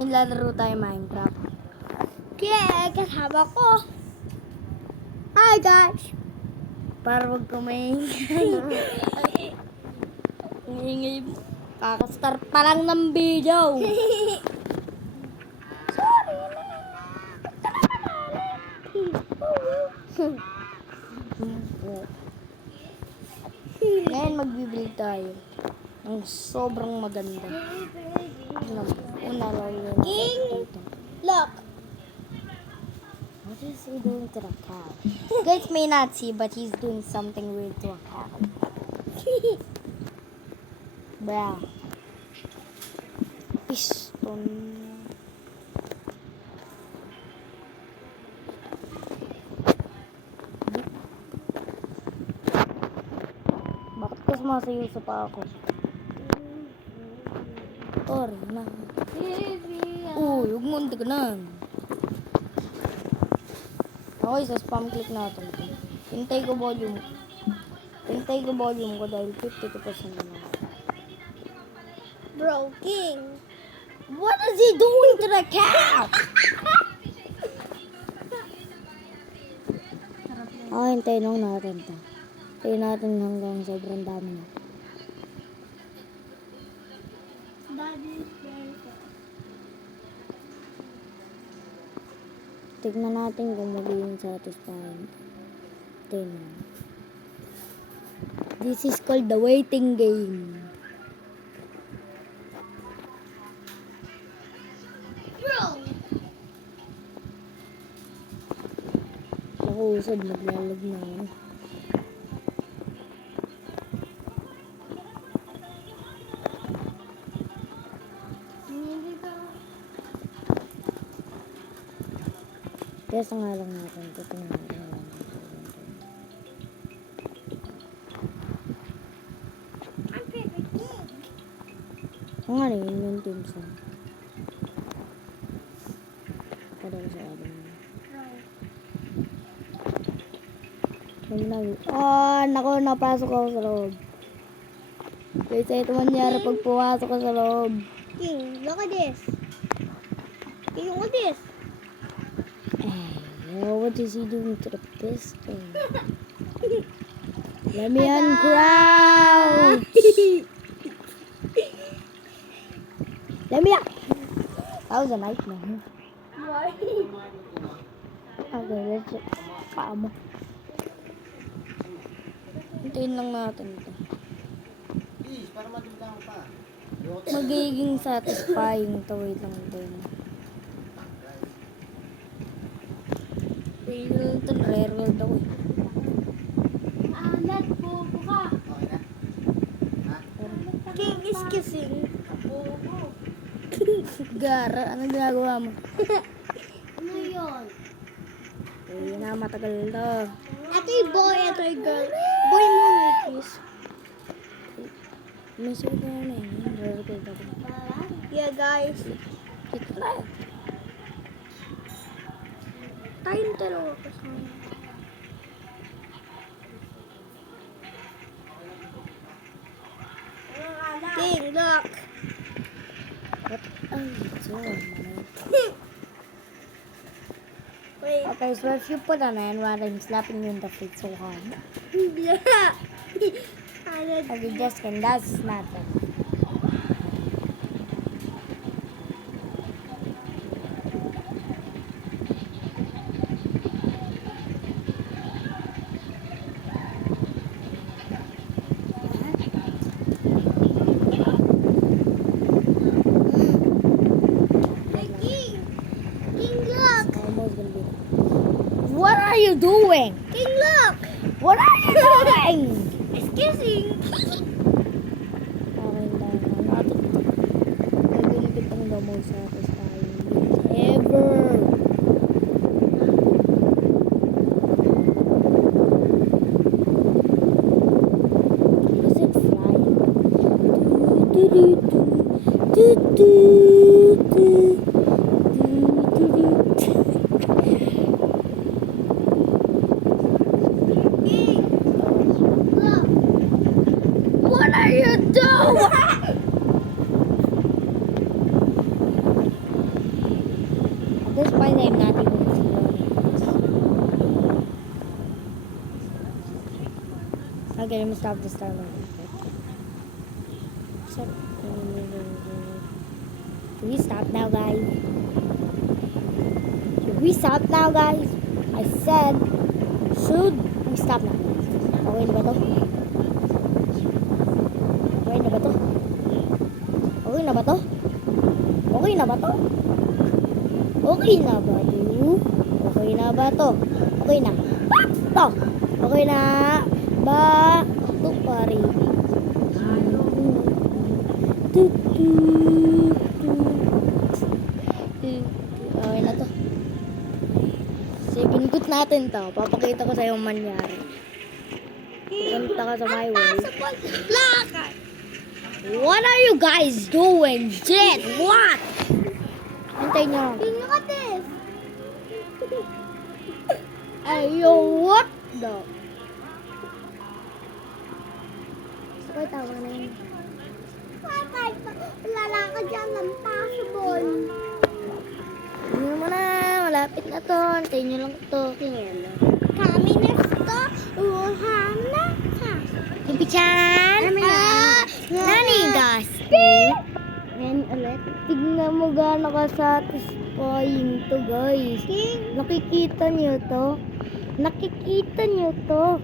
Lalaro tayo Minecraft. Kaya kasama ko. Hi guys! Para wag ka maingay. Maingay. Kakastart pa lang ng video. Sorry Ngayon magbibuild tayo ng sobrang maganda. Una lang yun. King! Look! What is he doing to the cow? You guys may not see, but he's doing something weird to a cow. Bruh. Piston. Bakit ka sumasayo sa pa ako? Sorry na. Uy, huwag mo untiganan. Okay, sa spam click natin. Hintay ko volume ko dahil 52% na lang. Bro, King! What is he doing to the cow? Hintayin lang natin to. Hintayin natin hanggang sobrang dami na. Tignan natin kung magiging satisfying. Tignan. This is called the waiting game. Bro! Ako usad, maglalag na ako. Test nga lang natin. Tignan natin lang. I'm Peppa King! Ang ano yun yung team song. Padala sa atin. Nako, napasok ako sa loob. Kaysa ito mangyari pag pumasok ko sa loob. King, look at this! King, look at this! What is he doing to the piston? Let me uncrouch! Let me up! That was a nightmare. Why? Okay, let's check. Paa mo. Hintayin lang natin ito. Para madugtang pa. Magiging satisfying to. Wait lang din. Wait lang ito. Nare-roll ako eh. Alat po ka! Okay na? Ha? King is kissing. Gara, ano ginagawa mo? Ano yun? Eh, na matagal to. Ito yung boy, ito yung girl. Boy mo may kiss. May sulit na yun eh. Nare-roll ako. Yeah guys. Ito na. Tayong dalawa kasama. King, look. What are you doing, man? Wait. Okay, so if you put on it while I'm slapping you in the face so hard, Yeah. Alat. okay, just kidding, that's nothing. Hey, King. King, look. Almost gonna be. What are you doing? King, look. What are you doing? It's kissing. Okay, lang natin ito. Naginipit ang damo sa satisfying ever. Is it flying? Do do do do do do do do do. King, look. What are you doing? I'm not able to see Ronnie. Okay, let me stop this timer. Should we stop now, guys? Should we stop now, guys? I said, should we stop now? Okay na ba to? Okay na ba to? Okay na ba to? Okay na ba to? Okay na ba to? Okay na ba to? Okay na ba to? Okay na ba to pa rin? Okay na to. Sipingot natin to. Papakita ko sa'yo ang mangyari. Punta ka sa my way. Lakad! What are you guys doing? Shit! What? Hintay niyo. Tingnan ka, Tess. Ayo, what the? Sakay, tawa na yun. Patay pa. Lalakad dyan ng possible. Ano mo na, malapit na to. Antayin niyo lang to. Kami nesto. Uhana ka. Kimpichan! Nani, Gaspi? Ngayon ulit. Tignan mo gaano ka-satisfying to, guys. Nakikita niyo to? Nakikita niyo to?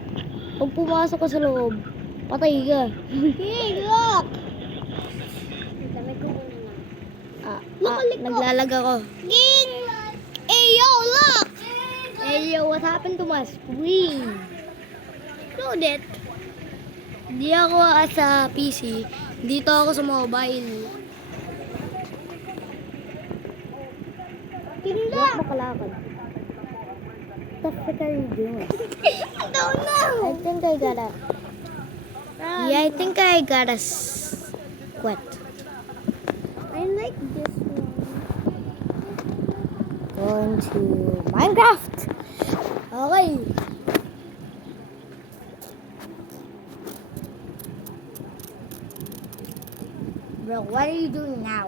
Pag pumasok ka sa loob, patay ka. Hey, look! Naglalag ako. Ging! Ayo, look! Hey, yo, what happened to my screen? Load it. Hindi ako sa PC. Dito ako sa mobile. Tingnan. Bakit makalakad? What the frick are you doing? I don't know. I think I gotta... Yeah, I think I gotta quit. I like this one. Going to Minecraft. Okay. Bro, what are you doing now?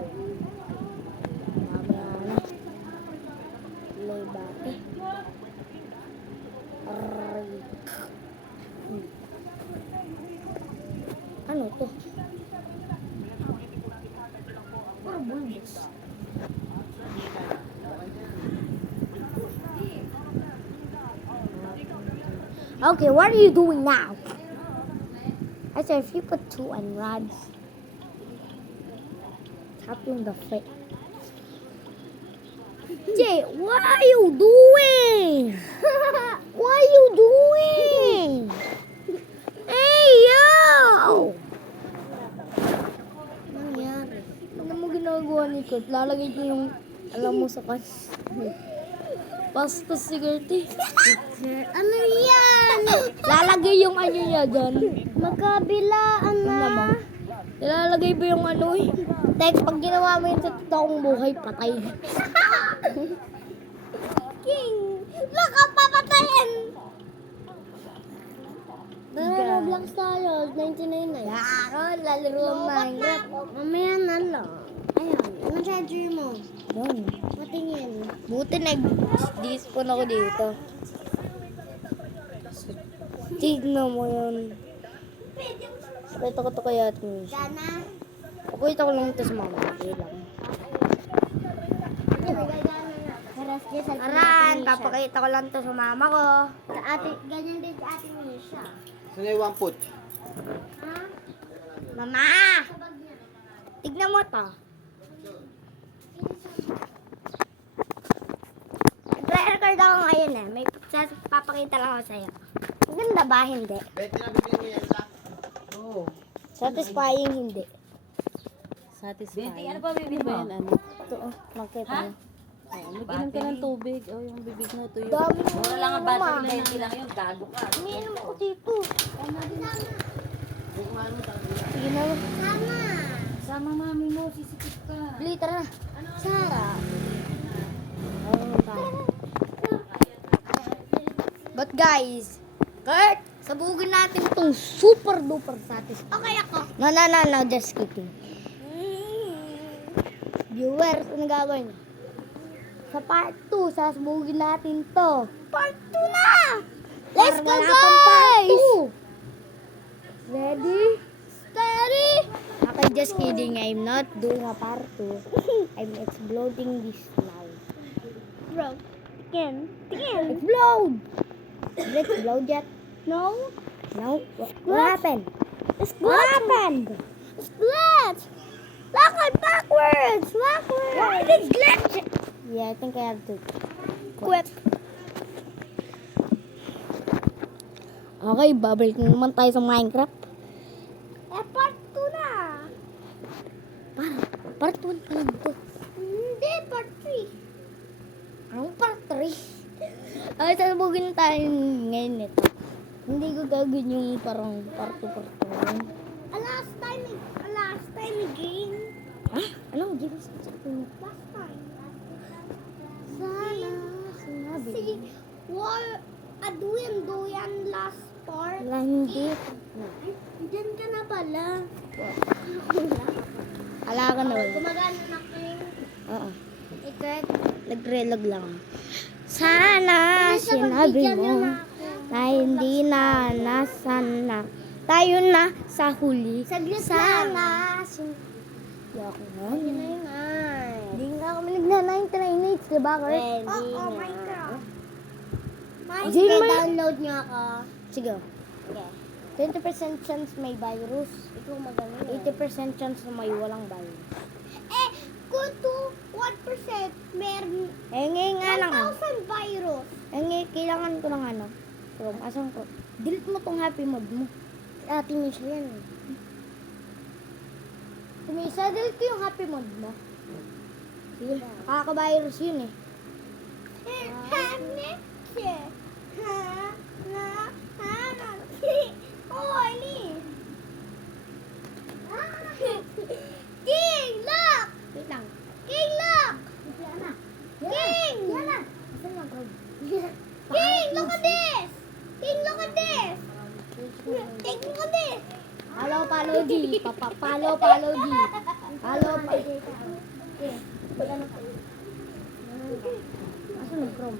Lay back. Ano to? Puro bulbos. Okay, what are you doing now? I said if you put 2 on rods, tap you in the face. Jay, what are you doing? What are you doing? Hey, yo! Nangyari? Ano mo ginagawa ni Kurt? Lalagay ko yung alam mo sa kas. Basta sigurity. Ano yan? Lalagay yung ano niya dyan. Magkabilaan Ano na. naman? Nilalagay ba yung ano eh? Text, pag ginawa mo yun sa totoong buhay, patay. King! Baka papatayin! Roblox tayo, 99 na. Ako, lalaro ang Minecraft. Mamaya na lang. Ayun. Anong charger mo? Doon. Patingin. Buti nag-dispon ako dito. Tignan mo yun. Pakita ko to kaya ito. Gana? Pakita ko lang ito sa mama. Okay lang. Aran, papakita ko lang to sa mama ko. Sa ate, ganyan din sa ate Misha. Saan yung 1 foot? Ha? Mama! Tignan mo to. Nagre-record ako ngayon eh. May papakita lang ako sa'yo. Maganda ba? Hindi. Betty na bibigyan niya yan sa? Oo. Satisfying hindi. Satisfying. Ano ba bibig mo? Yan, ano? Ito oh, makita mo. Oh, mag-inom ka ng tubig. Oh, yung bibig mo to yun. Dami mo Wala lang ang naman. battery, 20 lang yun. Gago ka. Umiinom ako dito. Bukman mo sa kabila. Sige na. Sama. Sama mami mo, sisikip ka. Bili, tara na. Sara. But guys, Kurt, sabugin natin itong super duper satisfying. Okay ako. No, just kidding. Viewers, ano gagawin niyo? Sa part 2, sasabugin natin to. Part 2 na! Let's go, guys! Ready? Steady! Okay, just kidding. I'm not doing a part 2. I'm exploding this now. Bro. Again. Explode! Did it explode yet? No. No? What happened? It's What happened? It's glitch. Backward, backwards. Why did it glitch? Yeah, I think I have to Quit. Okay, babalik na naman tayo sa Minecraft. Part 2 na. Part 1 pa lang to. Hindi, part 3. Anong part 3? Ay, sasabugin tayo ngayon nito. Hindi ko gagawin yung parang part 2, part 1. Last time again. Ha? Anong game sa akin? Last time. Sana sinabi. See, what duyan last part. Wala, hindi. Diyan ka na pala. Ala ka na wala. Gumagana na kayo. Oo. Ikat. Nag-relog lang. Sana sinabi mo na hindi na nasana. Tayo na sa huli. Saglit Sana Yoko nga. Yun na yun Hindi nga kami nagna-99 diba, Kurt? Oh, Minecraft. Sige, may- download niyo ako. Sige. Okay. 20% chance may virus. Ikaw magaling. 80% chance na may walang virus. Kung to 1%, meron Ngayon nga lang. 1,000 virus. Kailangan ko ng ano. Chrome. Asan ko? Delete mo tong happy mode mo. Ate Misha yan. Tumisa, delete ko yung happy mode mo. Sige. Kaka-virus yun eh. King, look! Wait lang. King, look! King! Asan yung Chrome? King, look at this! King, look at this! King, look at this! Follow, follow G. Follow, G. Follow, Asan yung Chrome?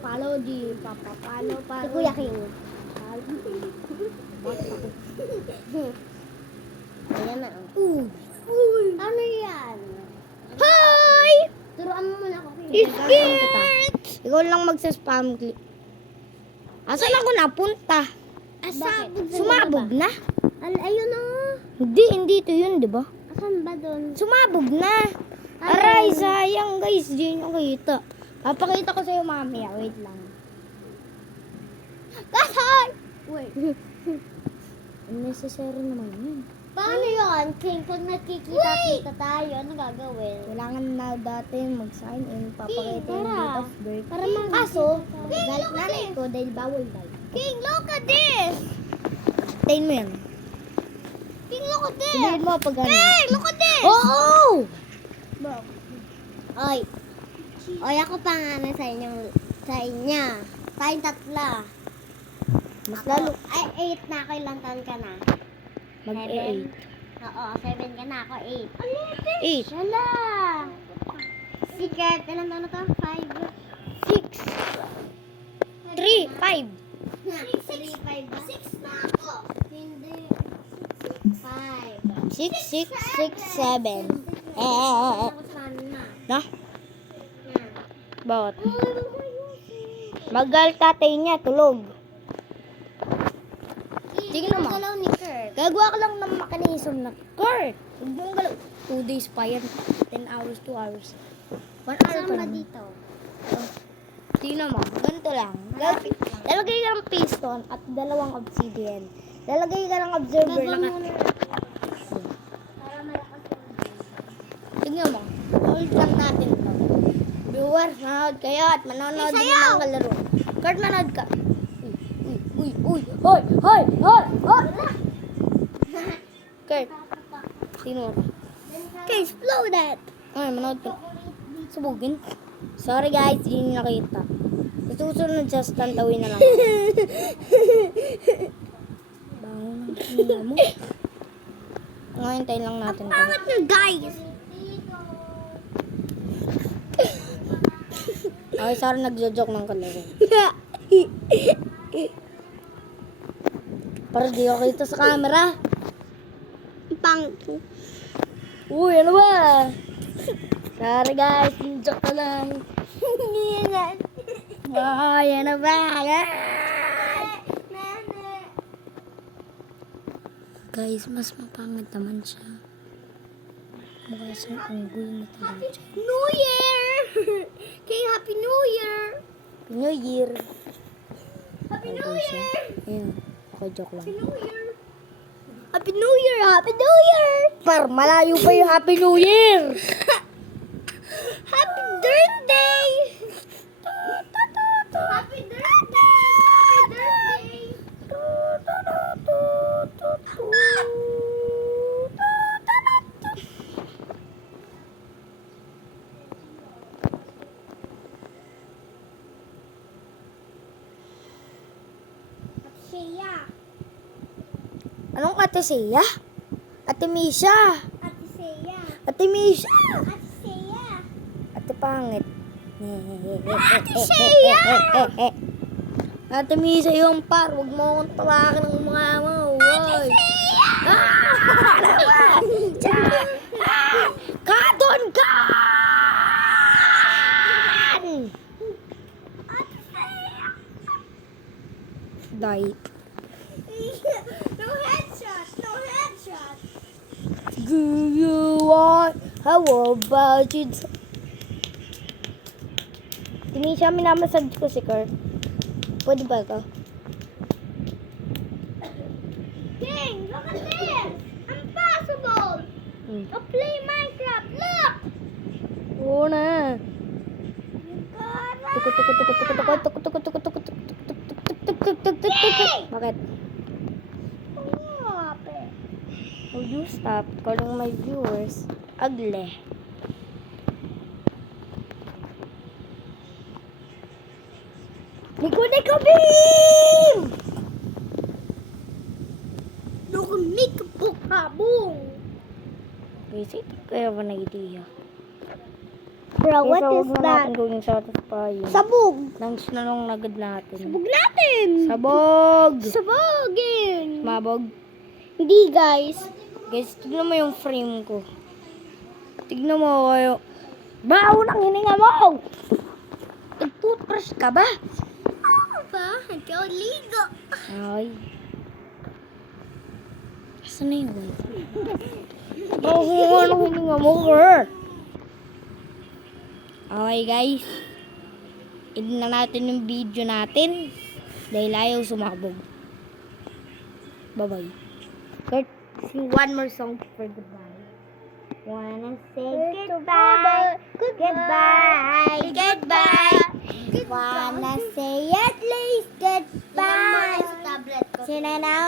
Follow G. Follow. Si Kuya King. Ayan na. Ano yan? Hi! Turuan mo muna ako. Ikaw lang magsa-spam click. Asan ako napunta? Sumabog na? Ayun o. Hindi ito yun, di ba? Asan ba doon? Sumabog na. Aray, sayang guys. Di nyo kita. Papakita ko sa'yo mamaya. Wait lang. Kasay! Wait. Unnecessary naman yun. Paano yun, King? Pag nagkikita-kita tayo, ano gagawin? Kailangan na dati mag-sign in. Papakita yung Tara. date of birth. Para mag- Kaso, King, galit look at nanay this. ko dahil bawal daw. King, look at this! Tayin mo yan. King, look at this! Sabihin mo pag ano. King, look at this! Oo! Oy. Oy, ako pa nga na sa inyong, sa inya. Tayong tatla. Mas lalo. Ay, 8 na ako. Ilang taon ka na? Mag-8. Oo, 7 ka na. Ako 8. 8. Hala! Secret. Ilang taon na to? 5. 6. 3. 5. 6 na ako. Hindi. 5. 6, 6, 6, 7. Tapos na. Na? Bakit? Magal tatay niya, tulog. Tingnan mo. Galaw ni Kurt. Gagawa ka lang ng mechanism na, Kurt! Huwag mong galaw. 2 days pa yan. 10 hours, 2 hours. 1 hour Saan pa ba lang. dito? Tingnan mo, ganito lang. Lalagay ka ng piston at 2 obsidian. Lalagay ka ng observer na Para malakas yung... tingnan mo, hold lang natin to. Viewers, manood kayo at manonood din Sayaw! ng kalaro. Kurt, manood ka. Uy, hoy! Kurt, sino mo? Okay, exploded! Ay, manood ka. Subugin. Sorry guys, hindi nyo nakita. Sa susunod, just tantawin na lang. Bango ng tingnan mo. Ngayon, tayo lang natin. Pangat na guys! Okay, sorry, nagjo-joke ng kalaro. Para di ako kita sa camera. Pang. Uy, ano ba? Sorry guys, joke ka lang. Yan. Oh, yan na ba? Guys, mas mapangit naman siya. Mukha siyang unggoy na talaga siya. New Year! King, Happy New Year! New Year. Happy New Unggoy siya. Year! Ayun, ako joke lang. New Year! Happy New Year! Happy New Year! Par, malayo pa yung Happy New Year! Happy birthday! Happy birthday! Happy birthday! Siya. Anong Ate Sia? Ate Misha! Ate Siya. Ate Misha! Ate Siya. Ate Pangit. Ate Sia! Ate Misha yung par. Huwag mo akong tawakan ng mga mo. Woy! Kadon ka! Die. No headshot! No headshot! Do you want? How about you? Tinisha, minamasad ko si Kurt. Pwede ba ka? King, look at this! Impossible! To play Minecraft, look! Oo na. Tuko, Bakit? Oh, you stop calling my viewers ugly. Nico beam! Look at me, kabong! Kasi ito kaya ba nag-idea? Bro, what Kaysa is huwag na that? natin gawing satisfying. Sabog! Nang sinanong nagad natin. Sabog natin! Sabog! Sabogin! Mabog. Hindi, guys. Guys, tignan mo yung frame ko. Tignan mo kayo. Baho ng hininga mo! Nag-toothbrush ka ba? Ano ba? Ikaw ligo. Ay. Saan na yun? Baho nga ng hininga mo, girl. Okay, guys. End na natin yung video natin. Dahil ayaw sumabog. Bye-bye. Kurt, sing one more song for goodbye. Wanna say goodbye, goodbye, goodbye. Wanna say at least goodbye. Sinanaw